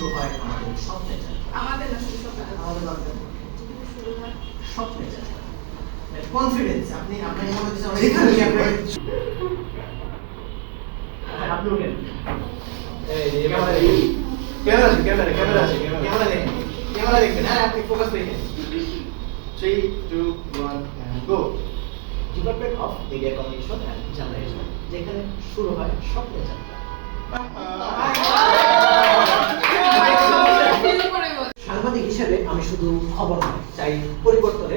শুরু হয় আমাদের স্বপ্নের যাত্রা। আমাদের না শুধু সকালে আমাদের বাদ দেন। শুরু হয় স্বপ্নের যাত্রা। কনফিডেন্স আপনি আপনাকে মনে হচ্ছে অনেক এখানে খুশি আপনি আপনি উঠেন। এই ক্যামেরা দেখেন। ক্যামেরা আছে, ক্যামেরা ক্যামেরা ক্যামেরা আছে, দেখেন ক্যামেরা দেখবেন হ্যাঁ আপনি ফোকাস দেখেন 3 2 1 and go department of media communication and journalism যেখানে শুরু হয় স্বপ্নের যাত্রা ফিল করে বল সাংবাদিক হিসেবে আমি শুধু খবর নয় চাই পরিবর্তন